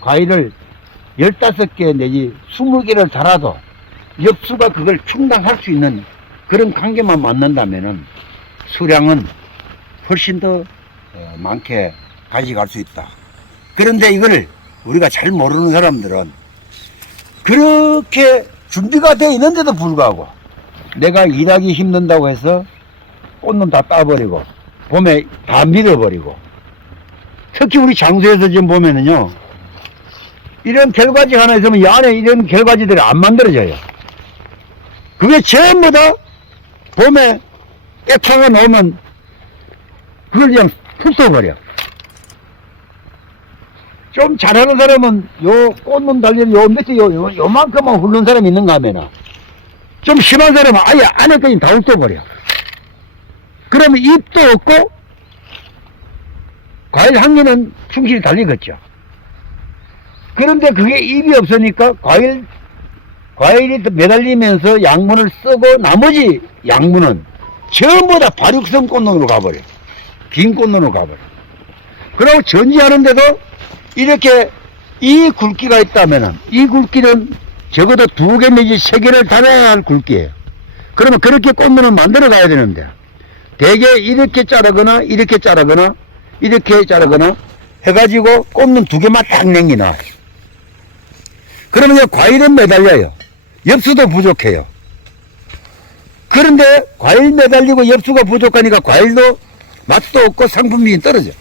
과일을 15개 내지 20개를 달아도 엽수가 그걸 충당할 수 있는 그런 관계만 만난다면은 수량은 훨씬 더 많게 가져갈 수 있다. 그런데 이걸 우리가 잘 모르는 사람들은 그렇게 준비가 되어 있는데도 불구하고 내가 일하기 힘든다고 해서 꽃은 다 따버리고 봄에 다 밀어버리고, 특히 우리 장수에서 지금 보면은요, 이런 결과지 하나 있으면 이 안에 이런 결과지들이 안 만들어져요. 그게 전부 다 봄에 깨창을 놓으면 그걸 그냥 푹 써버려. 좀 잘하는 사람은 요 꽃눈 달린 요 밑에 요만큼만 훑는 사람이 있는가 하면은, 좀 심한 사람은 아예 안에까지 다 훑어버려. 그러면 잎도 없고 과일 한 개는 충실히 달리겠죠. 그런데 그게 잎이 없으니까 과일이 매달리면서 양분을 쓰고 나머지 양분은 전부 다 발육성 꽃눈으로 가버려. 긴 꽃눈으로 가버려. 그리고 전지하는데도 이렇게 이 굵기가 있다면은, 이 굵기는 적어도 2개 내지 3개를 달아야 할 굵기예요. 그러면 그렇게 꽃눈을 만들어 가야 되는데, 대개 이렇게 자르거나 이렇게 자르거나 이렇게 자르거나 해가지고 꽃눈 2개만 딱 남기나. 그러면 과일은 매달려요. 엽수도 부족해요. 그런데 과일 매달리고 엽수가 부족하니까 과일도 맛도 없고 상품력이 떨어져.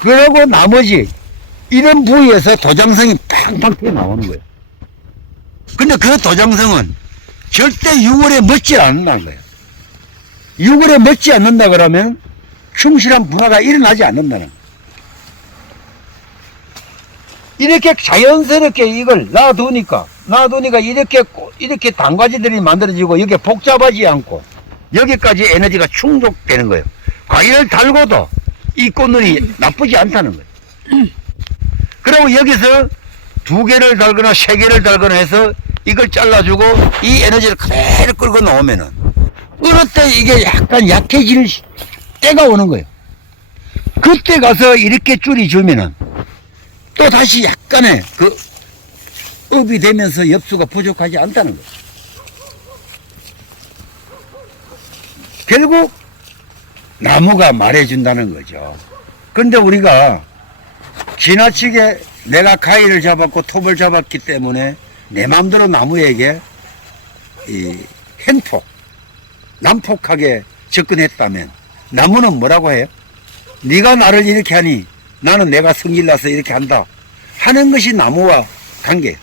그리고 나머지 이런 부위에서 도장성이 팡팡 튀어나오는 거예요. 근데 그 도장성은 절대 6월에 먹지 않는다는 거예요. 6월에 먹지 않는다 그러면 충실한 분화가 일어나지 않는다는 거예요. 이렇게 자연스럽게 이걸 놔두니까 이렇게 단과지들이 만들어지고, 여기에 복잡하지 않고 여기까지 에너지가 충족되는 거예요. 과일을 달고도 이 꽃눈이 나쁘지 않다는 거예요. 그리고 여기서 2개를 달거나 3개를 달거나 해서 이걸 잘라주고 이 에너지를 그대로 끌고 나오면은 어느 때 이게 약간 약해질 때가 오는 거예요. 그때 가서 이렇게 줄이 주면은 또 다시 약간의 그 업이 되면서 엽수가 부족하지 않다는 거예요. 결국 나무가 말해준다는 거죠. 근데 우리가 지나치게 내가 가위를 잡았고 톱을 잡았기 때문에 내 마음대로 나무에게 난폭하게 접근했다면 나무는 뭐라고 해요? 네가 나를 이렇게 하니 나는 내가 성질나서 이렇게 한다 하는 것이 나무와 관계예요.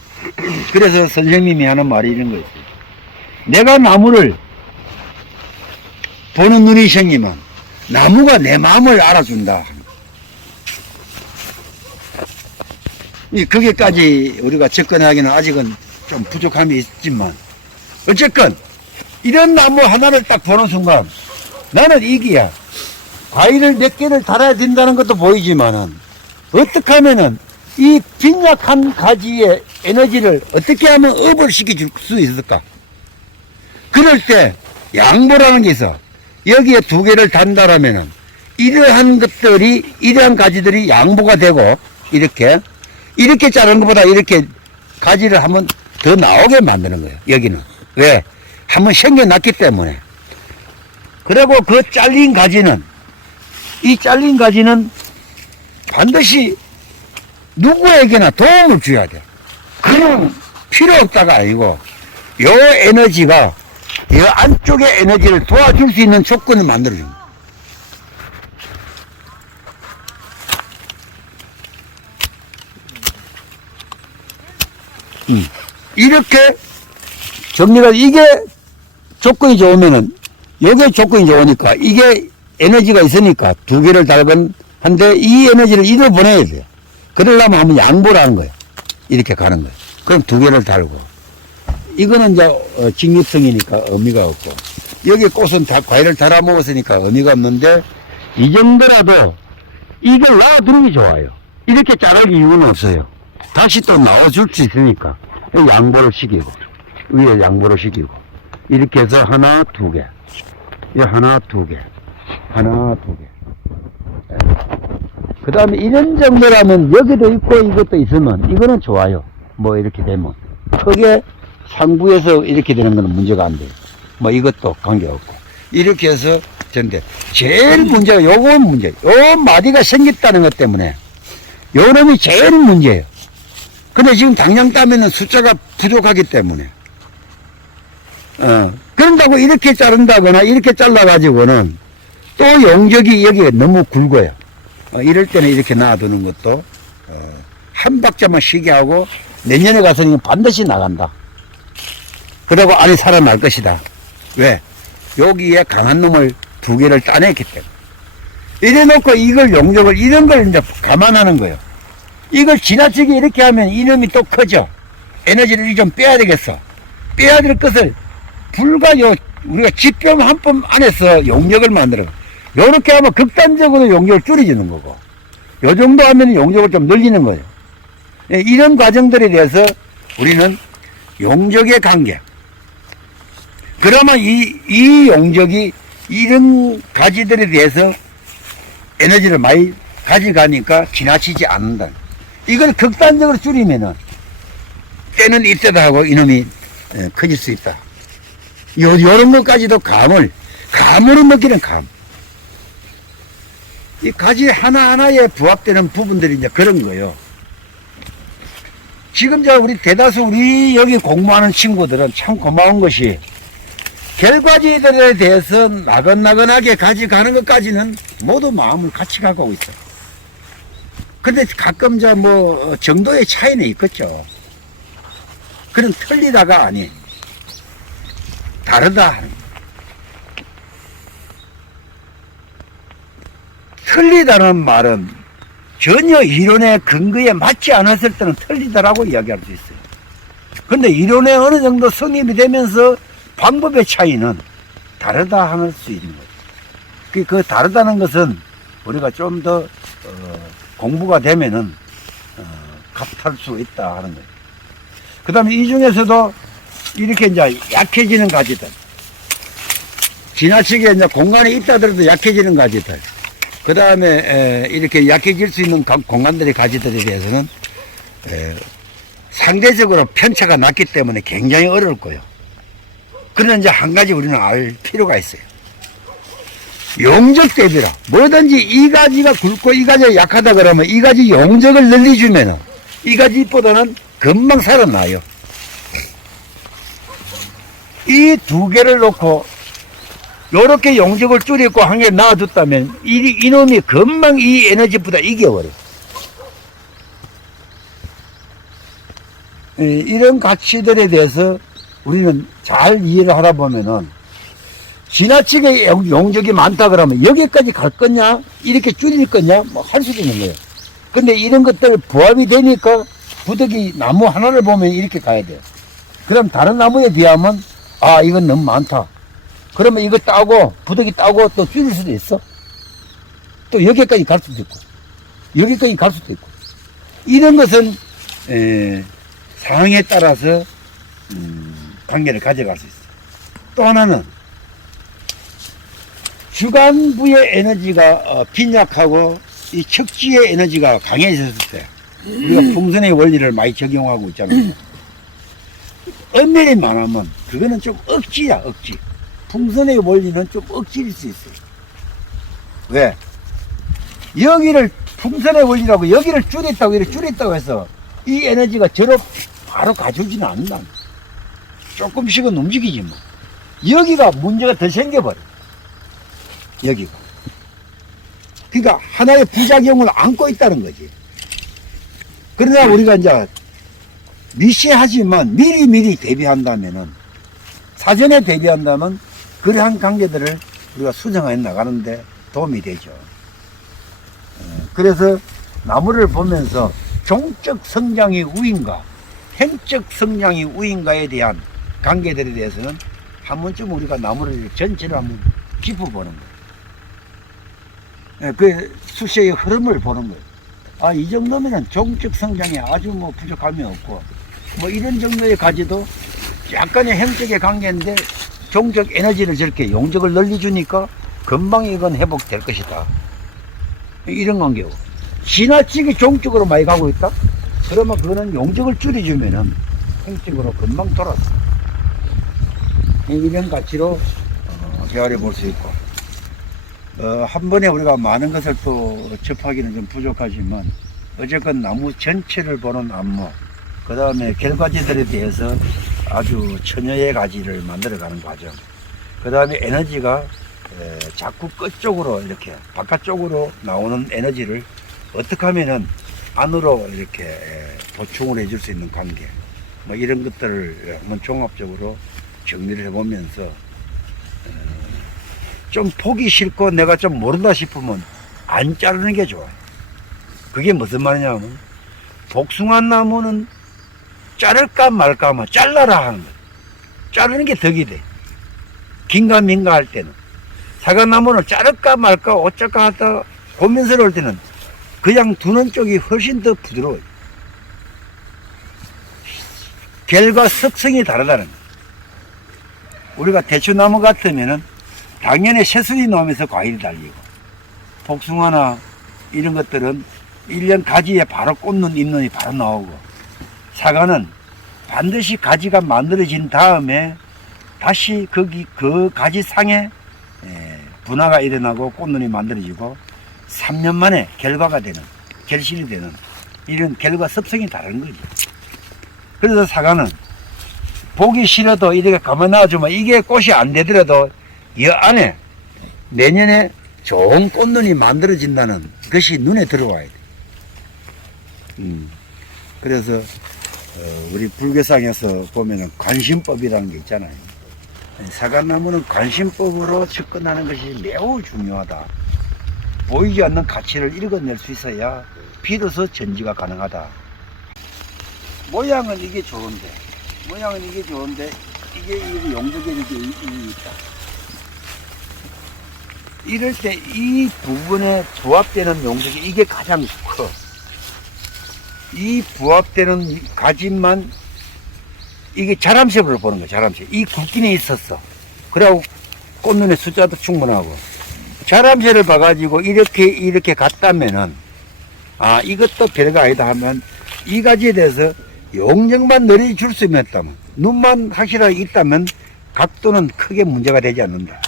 그래서 선생님이 하는 말이 이런 거 있어요. 내가 나무를 보는 눈이 생기면 나무가 내 마음을 알아준다. 거기까지 우리가 접근하기는 아직은 좀 부족함이 있지만, 어쨌건 이런 나무 하나를 딱 보는 순간 나는 이기야. 과일을 몇 개를 달아야 된다는 것도 보이지만은, 어떻게 하면은 이 빈약한 가지의 에너지를 어떻게 하면 업을 시켜줄 수 있을까? 그럴 때 양보라는 게 있어. 여기에 2개를 단다라면은 이러한 가지들이 양보가 되고, 이렇게 자른 것보다 이렇게 가지를 한번 더 나오게 만드는 거예요. 여기는. 왜? 한번 생겨났기 때문에. 그리고 그 이 잘린 가지는 반드시 누구에게나 도움을 줘야 돼. 그냥 필요 없다가 아니고, 요 에너지가 이 안쪽의 에너지를 도와줄 수 있는 조건을 만들어줍니다. 이렇게 정리가, 이게 조건이 좋으면은, 요게 조건이 좋으니까, 이게 에너지가 있으니까 2개를 달건 한데, 이 에너지를 이리로 보내야 돼요. 그러려면 한번 양보를 하는 거예요. 이렇게 가는 거예요. 그럼 2개를 달고. 이거는 이제 직립성이니까 의미가 없고, 여기 꽃은 다 과일을 달아 먹었으니까 의미가 없는데, 이 정도라도 이걸 놔두는 게 좋아요. 이렇게 자를 이유는 없어요. 다시 또 나와줄 수 있으니까 양보를 시키고, 위에 양보를 시키고, 이렇게 해서 하나 2개, 하나 2개, 하나 2개. 그 다음에 이런 정도라면 여기도 있고 이것도 있으면 이거는 좋아요. 뭐 이렇게 되면 크게 상부에서 이렇게 되는 거는 문제가 안 돼요. 뭐 이것도 관계없고 이렇게 해서 되는데 제일 문제가 요거 문제예요. 요 마디가 생겼다는 것 때문에 요 놈이 제일 문제예요. 근데 지금 당장 따면은 숫자가 부족하기 때문에 그런다고 이렇게 자른다거나 이렇게 잘라가지고는 또 용적이 여기가 너무 굵어요. 이럴 때는 이렇게 놔두는 것도 한 박자만 쉬게 하고 내년에 가서는 반드시 나간다. 그러고 안에 살아날 것이다. 왜? 여기에 강한 놈을 두 개를 따냈기 때문에. 이래 놓고 이걸 용적을 이런 걸 이제 감안하는 거예요. 이걸 지나치게 이렇게 하면 이놈이 또 커져. 에너지를 좀 빼야 되겠어. 빼야 될 것을 불과 우리가 집병 한 번 안에서 용적을 만들어. 요렇게 하면 극단적으로 용적을 줄여주는 거고, 요 정도 하면 용적을 좀 늘리는 거예요. 이런 과정들에 대해서 우리는 용적의 관계. 그러면 이 용적이 이런 가지들에 대해서 에너지를 많이 가져가니까 지나치지 않는다. 이걸 극단적으로 줄이면은 때는 이때다 하고 이놈이 커질 수 있다. 요런 것까지도 감으로 느끼는 감. 이 가지 하나하나에 부합되는 부분들이 이제 그런 거예요. 지금 우리 대다수 우리 여기 공부하는 친구들은 참 고마운 것이 결과지들에 대해서 나긋나긋하게 가져가는 것까지는 모두 마음을 같이 갖고 있어요. 근데 가끔 정도의 차이는 있겠죠. 그런 틀리다가 아니, 다르다. 틀리다는 말은 전혀 이론의 근거에 맞지 않았을 때는 틀리다라고 이야기할 수 있어요. 근데 이론에 어느 정도 성립이 되면서 방법의 차이는 다르다 할 수 있는 거예요. 그 다르다는 것은 우리가 좀 더 공부가 되면은 값할 수 있다 하는 거예요. 그 다음에 이 중에서도 이렇게 이제 약해지는 가지들, 지나치게 이제 공간에 있다 하더라도 약해지는 가지들, 그 다음에 이렇게 약해질 수 있는 공간들의 가지들에 대해서는 상대적으로 편차가 낮기 때문에 굉장히 어려울 거예요. 그러나 이제 한 가지 우리는 알 필요가 있어요. 용적 대비라. 뭐든지 이 가지가 굵고 이 가지가 약하다 그러면 이 가지 용적을 늘려주면은 이 가지보다는 금방 살아나요. 이 두 개를 놓고 요렇게 용적을 줄이고 한 개 놔뒀다면 이놈이 금방 이 에너지보다 이겨버려. 이런 가치들에 대해서 우리는 잘 이해를 하다 보면은 지나치게 용적이 많다 그러면 여기까지 갈 거냐 이렇게 줄일 거냐 뭐 할 수도 있는 거예요. 근데 이런 것들 부합이 되니까 부득이 나무 하나를 보면 이렇게 가야 돼요. 그럼 다른 나무에 비하면 아 이건 너무 많다. 그러면 이거 따고 부득이 따고 또 줄일 수도 있어. 또 여기까지 갈 수도 있고 여기까지 갈 수도 있고 이런 것은 상황에 따라서 관계를 가져갈 수 있어. 또 하나는 주간부의 에너지가 빈약하고 이 척지의 에너지가 강해졌을 때 우리가 풍선의 원리를 많이 적용하고 있잖아요. 엄밀히 말하면 그거는 좀 억지야, 억지. 풍선의 원리는 좀 억지일 수 있어요. 왜? 여기를 풍선의 원리라고 여기를 줄였다고 이렇게 줄였다고 해서 이 에너지가 저로 바로 가져오지는 않는다. 조금씩은 움직이지 뭐. 여기가 문제가 더 생겨버려. 여기가. 그러니까 하나의 부작용을 안고 있다는 거지. 그러나 우리가 이제 미시하지만 미리미리 대비한다면은 사전에 대비한다면 그러한 관계들을 우리가 수정해 나가는데 도움이 되죠. 그래서 나무를 보면서 종적 성장이 우인가 행적 성장이 우인가에 대한 관계들에 대해서는 한 번쯤 우리가 나무를 전체를 한번 짚어보는 거예요. 그 수세의 흐름을 보는 거예요. 아, 이 정도면 종적 성장에 아주 뭐 부족함이 없고 뭐 이런 정도의 가지도 약간의 행적의 관계인데 종적 에너지를 저렇게 용적을 늘려주니까 금방 이건 회복될 것이다. 이런 관계고. 지나치게 종적으로 많이 가고 있다? 그러면 그거는 용적을 줄여주면은 행적으로 금방 돌아서 이런 가치로 헤아려 볼 수 있고, 한 번에 우리가 많은 것을 또 접하기는 좀 부족하지만 어쨌건 나무 전체를 보는 안목, 그 다음에 결과지들에 대해서 아주 처녀의 가지를 만들어가는 과정, 그 다음에 에너지가 자꾸 끝쪽으로 이렇게 바깥쪽으로 나오는 에너지를 어떻게 하면은 안으로 이렇게 보충을 해줄 수 있는 관계, 뭐 이런 것들을 한번 종합적으로 정리를 해보면서 좀 보기 싫고 내가 좀 모른다 싶으면 안 자르는 게 좋아요. 그게 무슨 말이냐면 복숭아 나무는 자를까 말까 하면 잘라라 하는 거예요. 자르는 게 덕이 돼. 긴가민가 할 때는. 사과나무는 자를까 말까 어쩔까 하다 고민스러울 때는 그냥 두는 쪽이 훨씬 더 부드러워요. 결과 습성이 다르다는 거예요. 우리가 대추나무 같으면은 당연히 새순이 나오면서 과일이 달리고, 복숭아나 이런 것들은 1년 가지에 바로 꽂는 잎눈이 바로 나오고, 사과는 반드시 가지가 만들어진 다음에 다시 그 가지 상에 분화가 일어나고 꽃눈이 만들어지고 3년 만에 결과가 되는, 결실이 되는 이런 결과 습성이 다른 거지. 그래서 사과는 보기 싫어도 이렇게 가만히 놔주면 이게 꽃이 안 되더라도 이 안에 내년에 좋은 꽃눈이 만들어진다는 것이 눈에 들어와야 돼. 그래서 우리 불교상에서 보면은 관심법이라는 게 있잖아요. 사과나무는 관심법으로 접근하는 것이 매우 중요하다. 보이지 않는 가치를 읽어낼 수 있어야 비로소 전지가 가능하다. 모양은 이게 좋은데, 이게 용적에 이렇게 있다. 이럴 때 이 부분에 부합되는 용적이 이게 가장 커. 이 부합되는 가지만 이게 자람색으로 보는 거야. 자람색. 이 굵기는 있었어. 그래고 꽃눈의 숫자도 충분하고, 자람색을 봐가지고 이렇게 갔다면은 아 이것도 별거 아니다 하면 이 가지에 대해서 용적만 늘이 줄 수 있다면, 눈만 확실하게 있다면 각도는 크게 문제가 되지 않는다.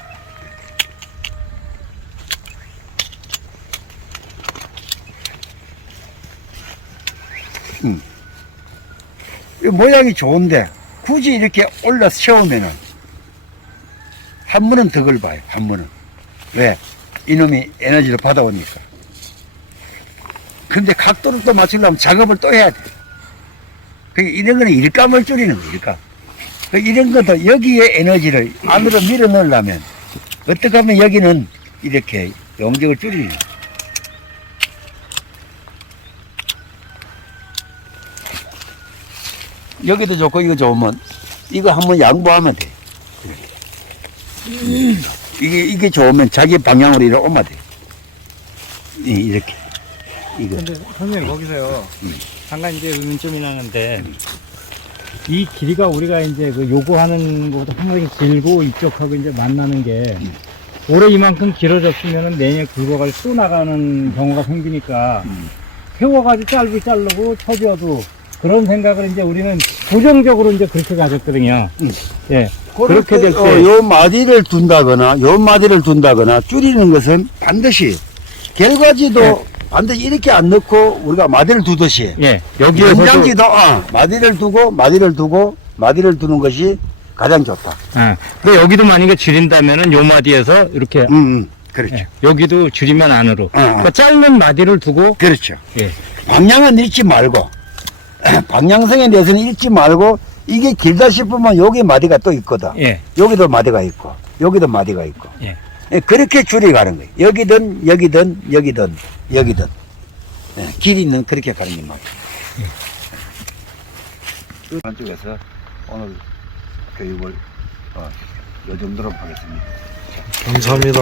모양이 좋은데 굳이 이렇게 올라 세우면은 한 번은 덕을 봐요. 한 번은. 왜? 이놈이 에너지를 받아오니까. 근데 각도를 또 맞추려면 작업을 또 해야 돼. 그러니까 이런 거는 일감을 줄이는 거예요. 일감. 이런 것도 여기에 에너지를 안으로 밀어 넣으려면 어떻게 하면 여기는 이렇게 용적을 줄이는 거예요. 여기도 좋고 이거 좋으면 이거 한번 양보하면 돼. 이게 좋으면 자기 방향으로 이렇게 오면 돼. 이렇게. 이거. 근데 선생님 거기서요. 잠깐 이제 의문점이 나는데 이 길이가 우리가 이제 그 요구하는 것보다 상당히 길고 이쪽하고 이제 만나는 게 올해 이만큼 길어졌으면은 내년에 굵어가지고 또 나가는 경우가 생기니까 세워가지고 자르고 쳐줘도 그런 생각을 이제 우리는 부정적으로 이제 그렇게 가졌거든요. 예. 그렇게 될 때. 요 마디를 둔다거나, 줄이는 것은 반드시, 결과지도 예. 반드시 이렇게 안 넣고 우리가 마디를 두듯이. 예. 여기에서도. 연장지도, 마디를 두는 것이 가장 좋다. 근데 여기도 만약에 줄인다면은 요 마디에서 이렇게. 그렇죠. 예. 여기도 줄이면 안으로. 그러니까 짧은 마디를 두고. 그렇죠. 예. 방향은 잃지 말고, 방향성에 대해서는 잃지 말고, 이게 길다 싶으면 여기 마디가 또 있거든. 예. 여기도 마디가 있고, 여기도 마디가 있고. 예. 그렇게 줄이 가는 거예요. 여기든. 길이는 그렇게 가는 게 맞아요. 한쪽에서 오늘 교육을 요 정도로 하겠습니다. 감사합니다.